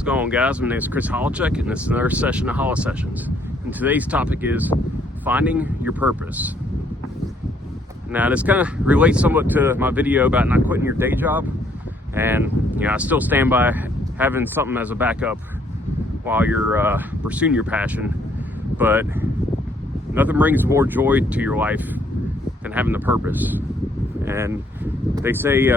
What's going on, guys? My name is Chris Holacek, and this is another session of Holla Sessions. And today's topic is finding your purpose. Now, this kind of relates somewhat to my video about not quitting your day job. And, I still stand by having something as a backup while you're pursuing your passion. But nothing brings more joy to your life than having the purpose. And they say,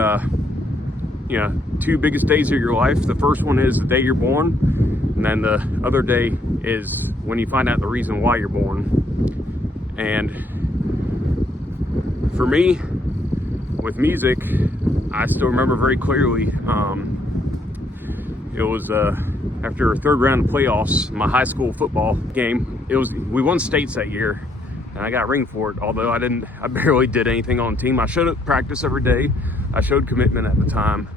two biggest days of your life. The first one is the day you're born, and then the other day is when you find out the reason why you're born. And for me, with music, I still remember very clearly, it was after a third round of playoffs, my high school football game. We won states that year, and I got ringed for it, although I barely did anything on the team. I showed up to practice every day. I showed commitment at the time,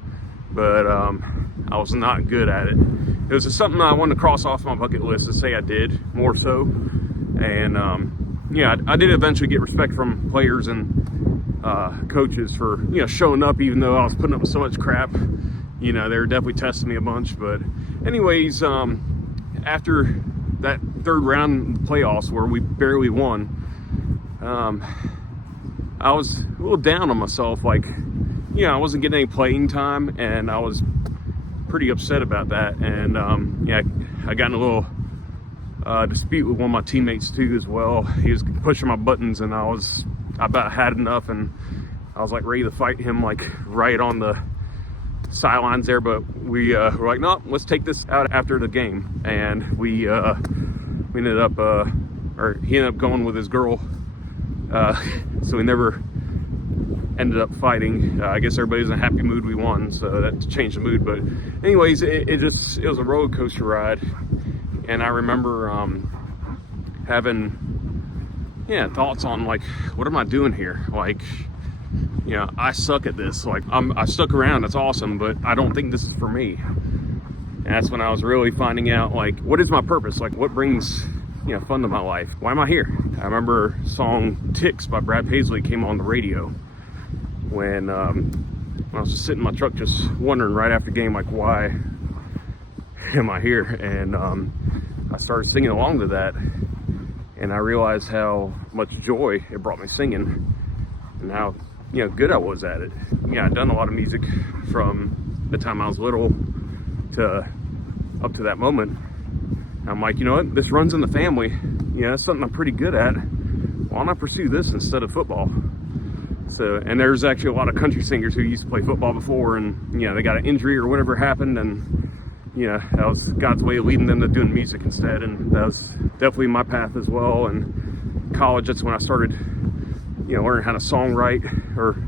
but I was not good at it. It was just something I wanted to cross off my bucket list to say I did, more so. And I did eventually get respect from players and coaches for showing up, even though I was putting up with so much crap. They were definitely testing me a bunch. But anyways, after that third round playoffs where we barely won, I was a little down on myself. I wasn't getting any playing time, and I was pretty upset about that. And I got in a little dispute with one of my teammates too as well. He was pushing my buttons, and I about had enough, and I was ready to fight him right on the sidelines there. But we were like, no, let's take this out after the game. And we ended up he ended up going with his girl, so we never ended up fighting. I guess everybody was in a happy mood. We won, so that changed the mood. But anyways, it was a roller coaster ride. And I remember having thoughts on what am I doing here? I suck at this. I stuck around, that's awesome, but I don't think this is for me. And that's when I was really finding out what is my purpose? What brings fun to my life? Why am I here? I remember song Ticks by Brad Paisley came on the radio when I was just sitting in my truck, just wondering right after the game, why am I here? And I started singing along to that, and I realized how much joy it brought me singing, and how good I was at it. I'd done a lot of music from the time I was little to up to that moment. I'm like, what? This runs in the family. It's something I'm pretty good at. Why not pursue this instead of football? So, and there's actually a lot of country singers who used to play football before, and they got an injury or whatever happened, and that was God's way of leading them to doing music instead. And that was definitely my path as well. And college, that's when I started learning how to songwrite. Or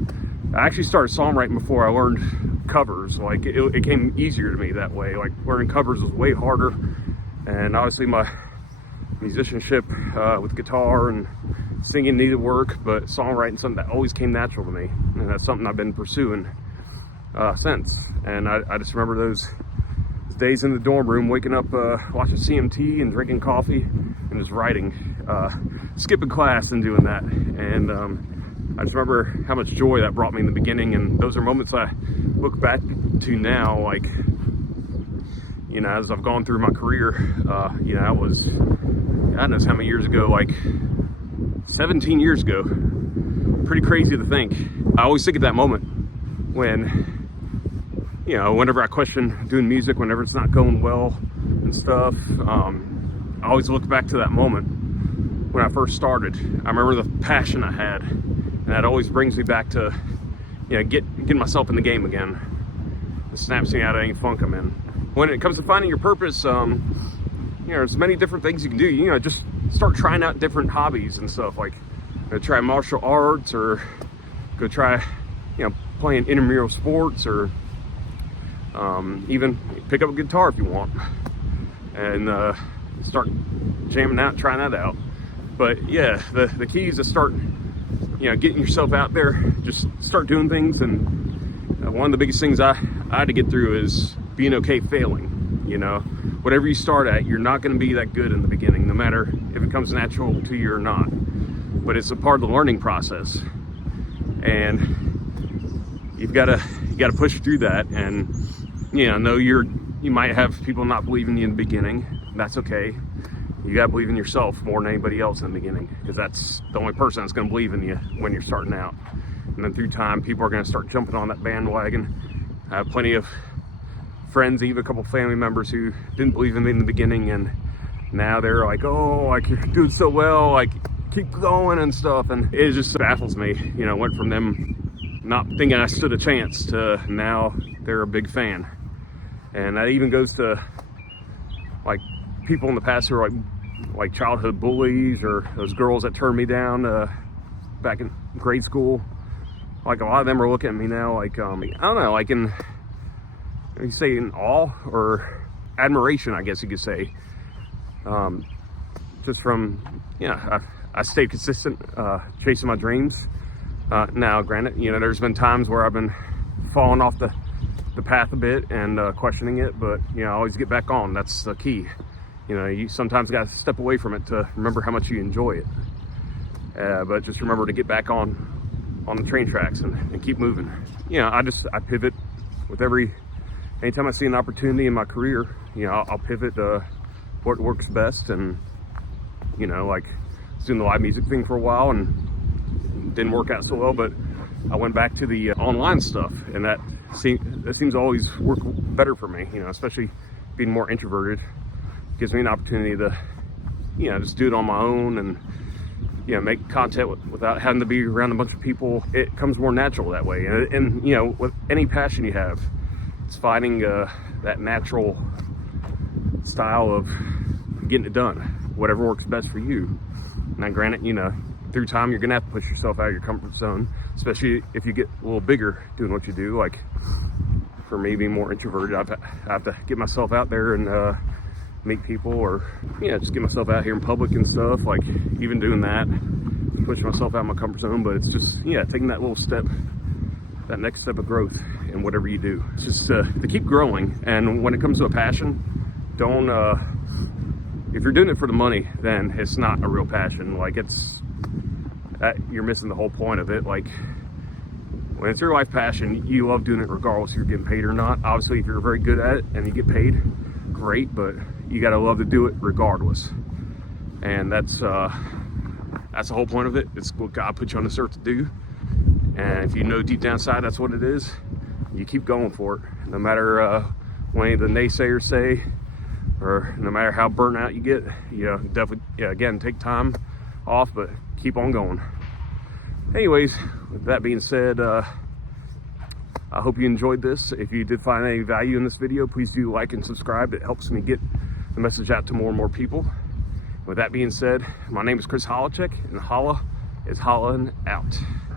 I actually started songwriting before I learned covers. It came easier to me that way. Learning covers was way harder. And obviously my musicianship with guitar and singing needed work, but songwriting something that always came natural to me, and that's something I've been pursuing since. And I just remember those days in the dorm room, waking up, watching CMT and drinking coffee and just writing, skipping class and doing that. And I just remember how much joy that brought me in the beginning, and those are moments I look back to now, as I've gone through my career. I was, God knows how many years ago, 17 years ago. Pretty crazy to think. I always think of that moment when, whenever I question doing music, whenever it's not going well and stuff, I always look back to that moment when I first started. I remember the passion I had, and that always brings me back to, getting myself in the game again. It snaps me out of any funk I'm in. When it comes to finding your purpose, there's many different things you can do. Just start trying out different hobbies and stuff. Go try martial arts, or go try, playing intramural sports, or even pick up a guitar if you want, and start jamming out, trying that out. But the key is to start, getting yourself out there. Just start doing things. And one of the biggest things I had to get through is being okay failing. Whatever you start at, you're not going to be that good in the beginning, no matter if it comes natural to you or not. But it's a part of the learning process, and you got to push through that, and know you're you might have people not believe in you in the beginning. That's okay. You gotta believe in yourself more than anybody else in the beginning, because that's the only person that's gonna believe in you when you're starting out. And then through time, people are gonna start jumping on that bandwagon. I have plenty of friends, even a couple family members who didn't believe in me in the beginning, and now they're like, oh, like, you're doing so well, like, keep going and stuff. And it just baffles me, you know, went from them not thinking I stood a chance to now they're a big fan. And that even goes to like people in the past who are like childhood bullies, or those girls that turned me down back in grade school. Like, a lot of them are looking at me now like, I don't know, like you say in awe or admiration, I guess you could say. Just from, yeah, I stayed consistent, chasing my dreams. Now, granted, you know, there's been times where I've been falling off the path a bit and questioning it, but, you know, I always get back on. That's the key. You know, you sometimes got to step away from it to remember how much you enjoy it. But just remember to get back on the train tracks and keep moving. You know, I pivot with anytime I see an opportunity in my career, you know, I'll pivot to what works best. And, you know, like, I was doing the live music thing for a while and didn't work out so well, but I went back to the online stuff, and that seems to always work better for me, you know, especially being more introverted. Gives me an opportunity to, you know, just do it on my own and, you know, make content without having to be around a bunch of people. It comes more natural that way. And you know, with any passion you have, it's finding that natural style of getting it done, whatever works best for you. Now, granted, you know, through time, you're gonna have to push yourself out of your comfort zone, especially if you get a little bigger doing what you do. Like, for me, being more introverted, I have to get myself out there and meet people, or, you know, just get myself out here in public and stuff. Like, even doing that, pushing myself out of my comfort zone. But it's just, yeah, taking that little step, that next step of growth in whatever you do. It's just to keep growing. And when it comes to a passion, don't, if you're doing it for the money, then it's not a real passion. Like, you're missing the whole point of it. Like, when it's your life passion, you love doing it regardless if you're getting paid or not. Obviously, if you're very good at it and you get paid, great, but you gotta love to do it regardless. And that's the whole point of it. It's what God put you on this earth to do. And if you know deep down inside that's what it is, you keep going for it. No matter what any of the naysayers say, or no matter how burnt out you get, you know, definitely, yeah, again, take time off, but keep on going. Anyways, with that being said, I hope you enjoyed this. If you did find any value in this video, please do like and subscribe. It helps me get the message out to more and more people. With that being said, my name is Chris Holacek, and Holla is hollin' out.